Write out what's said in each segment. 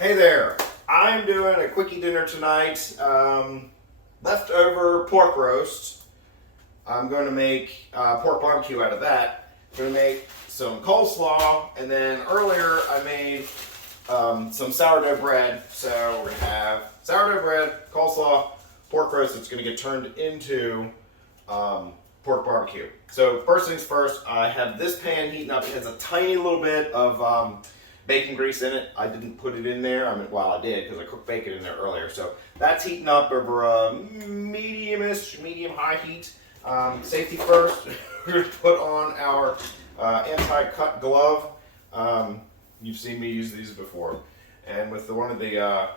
Hey there, I'm doing a quickie dinner tonight. Leftover pork roast. I'm going to make pork barbecue out of that. I'm going to make some coleslaw, and then earlier I made some sourdough bread. So we're going to have sourdough bread, coleslaw, pork roast that's going to get turned into pork barbecue. So first things first, I have this pan heating up. It has a tiny little bit of bacon grease in it. I didn't put it in there. Well, I did because I cooked bacon in there earlier. So that's heating up over a medium-high heat. Safety first, we're going to put on our anti-cut glove. You've seen me use these before. And with one of the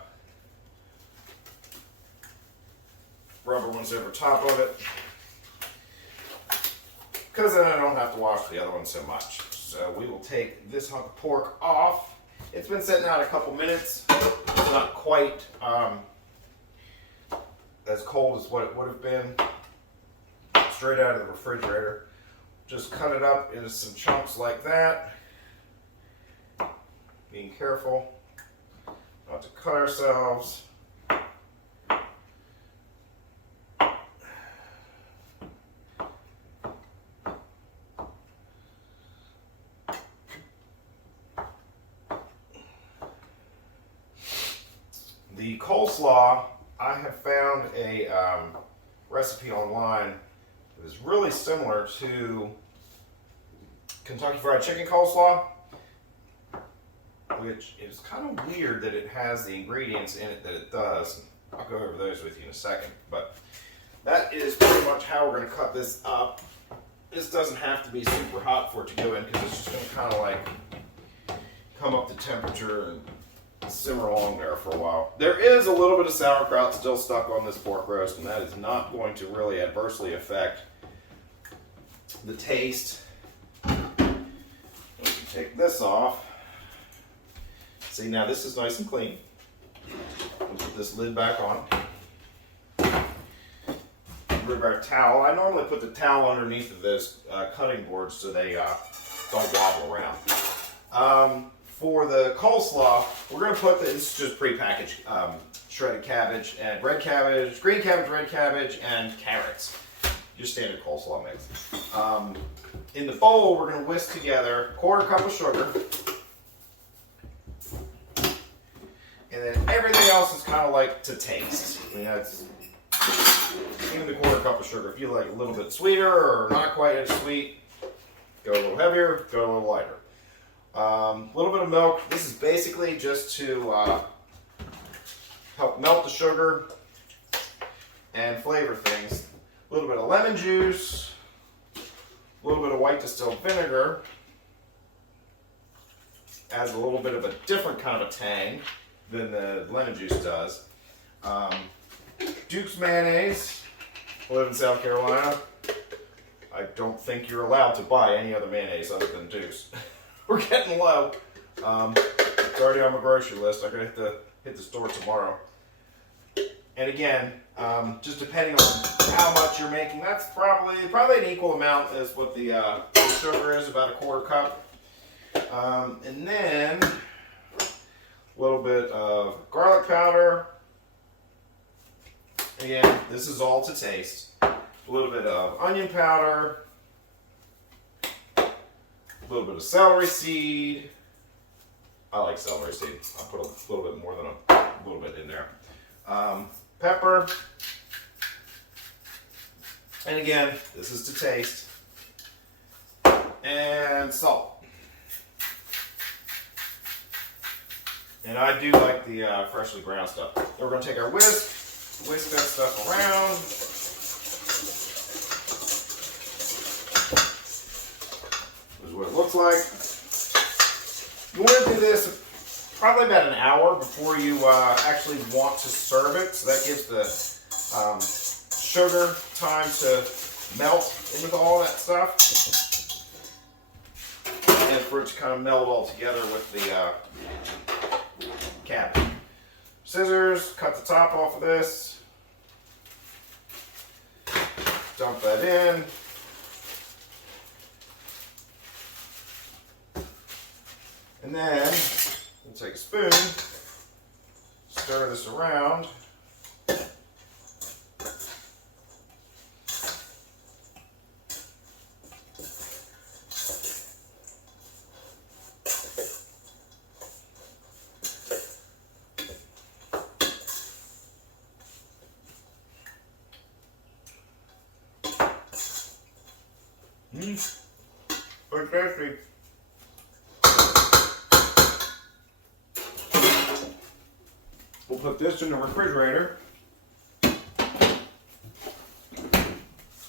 rubber ones over top of it, because then I don't have to wash the other one so much. So we will take this hunk of pork off. It's been sitting out a couple minutes. It's not quite as cold as what it would have been straight out of the refrigerator. Just cut it up into some chunks like that. Being careful not to cut ourselves. The coleslaw, I have found a recipe online that is really similar to Kentucky Fried Chicken coleslaw, which is kind of weird that it has the ingredients in it that it does. I'll go over those with you in a second, but that is pretty much how we're going to cut this up. This doesn't have to be super hot for it to go in because it's just going to kind of like come up to temperature and simmer along there for a while. There is a little bit of sauerkraut still stuck on this pork roast, and that is not going to really adversely affect the taste. We can take this off. See, now this is nice and clean. We'll put this lid back on. Remove our towel. I normally put the towel underneath of those cutting boards so they don't wobble around. For the coleslaw, we're going to put this just prepackaged shredded cabbage and red cabbage, green cabbage, red cabbage, and carrots. Just standard coleslaw mix. In the bowl, we're going to whisk together a quarter cup of sugar. And then everything else is kind of like to taste. I mean, that's even the quarter cup of sugar. If you like a little bit sweeter or not quite as sweet, go a little heavier, go a little lighter. A little bit of milk. This is basically just to help melt the sugar and flavor things. A little bit of lemon juice, a little bit of white distilled vinegar, adds a little bit of a different kind of tang than the lemon juice does. Duke's mayonnaise. I live in South Carolina. I don't think you're allowed to buy any other mayonnaise other than Duke's. We're getting low. It's already on my grocery list. I'm gonna hit the store tomorrow. And again, just depending on how much you're making, that's probably an equal amount as what the sugar is, about a quarter cup. And then a little bit of garlic powder. Again, this is all to taste. A little bit of onion powder. A little bit of celery seed. I like celery seed. I'll put a little bit more than a little bit in there. Pepper. And again, this is to taste. And salt. And I do like the freshly ground stuff. So we're going to take our whisk that stuff around. What it looks like. You want to do this probably about an hour before you actually want to serve it, so that gives the sugar time to melt in with all that stuff, and for it to kind of meld all together with the cabbage. Scissors, cut the top off of this, dump that in. And then we'll take a spoon Stir this around. Fantastic. We'll put this in the refrigerator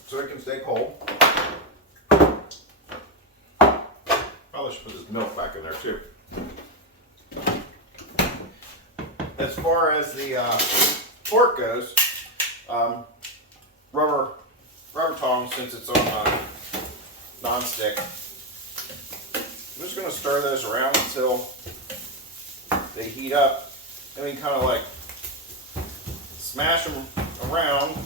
so it can stay cold. Probably should put this milk back in there too. As far as the pork goes, rubber tongs, since it's on non-stick. I'm just going to stir those around until they heat up. And we kind of like smash them around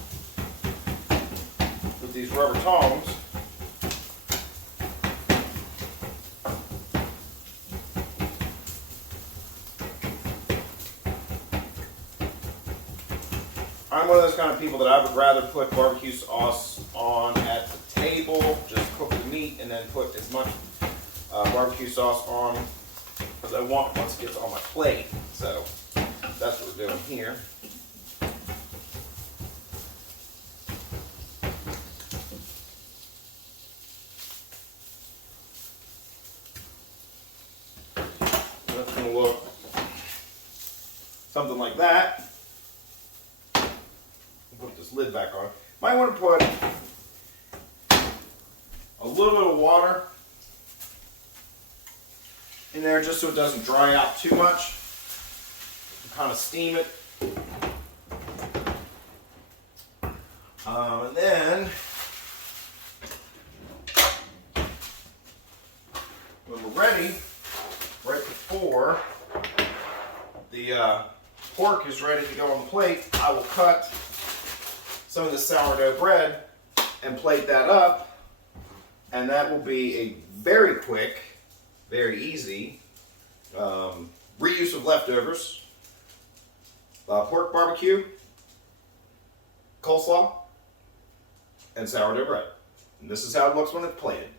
with these rubber tongs. I'm one of those kind of people that I would rather put barbecue sauce on at the table, just cook the meat and then put as much barbecue sauce on as I want once it gets on my plate. So that's what we're doing here. That's going to look something like that. Put this lid back on. Might want to put a little bit of water in there just so it doesn't dry out too much. Kind of steam it. And then when we're ready, right before the pork is ready to go on the plate, I will cut some of the sourdough bread and plate that up, and that will be a very quick, very easy reuse of leftovers. Pork barbecue, coleslaw, and sourdough bread. And this is how it looks when it's plated.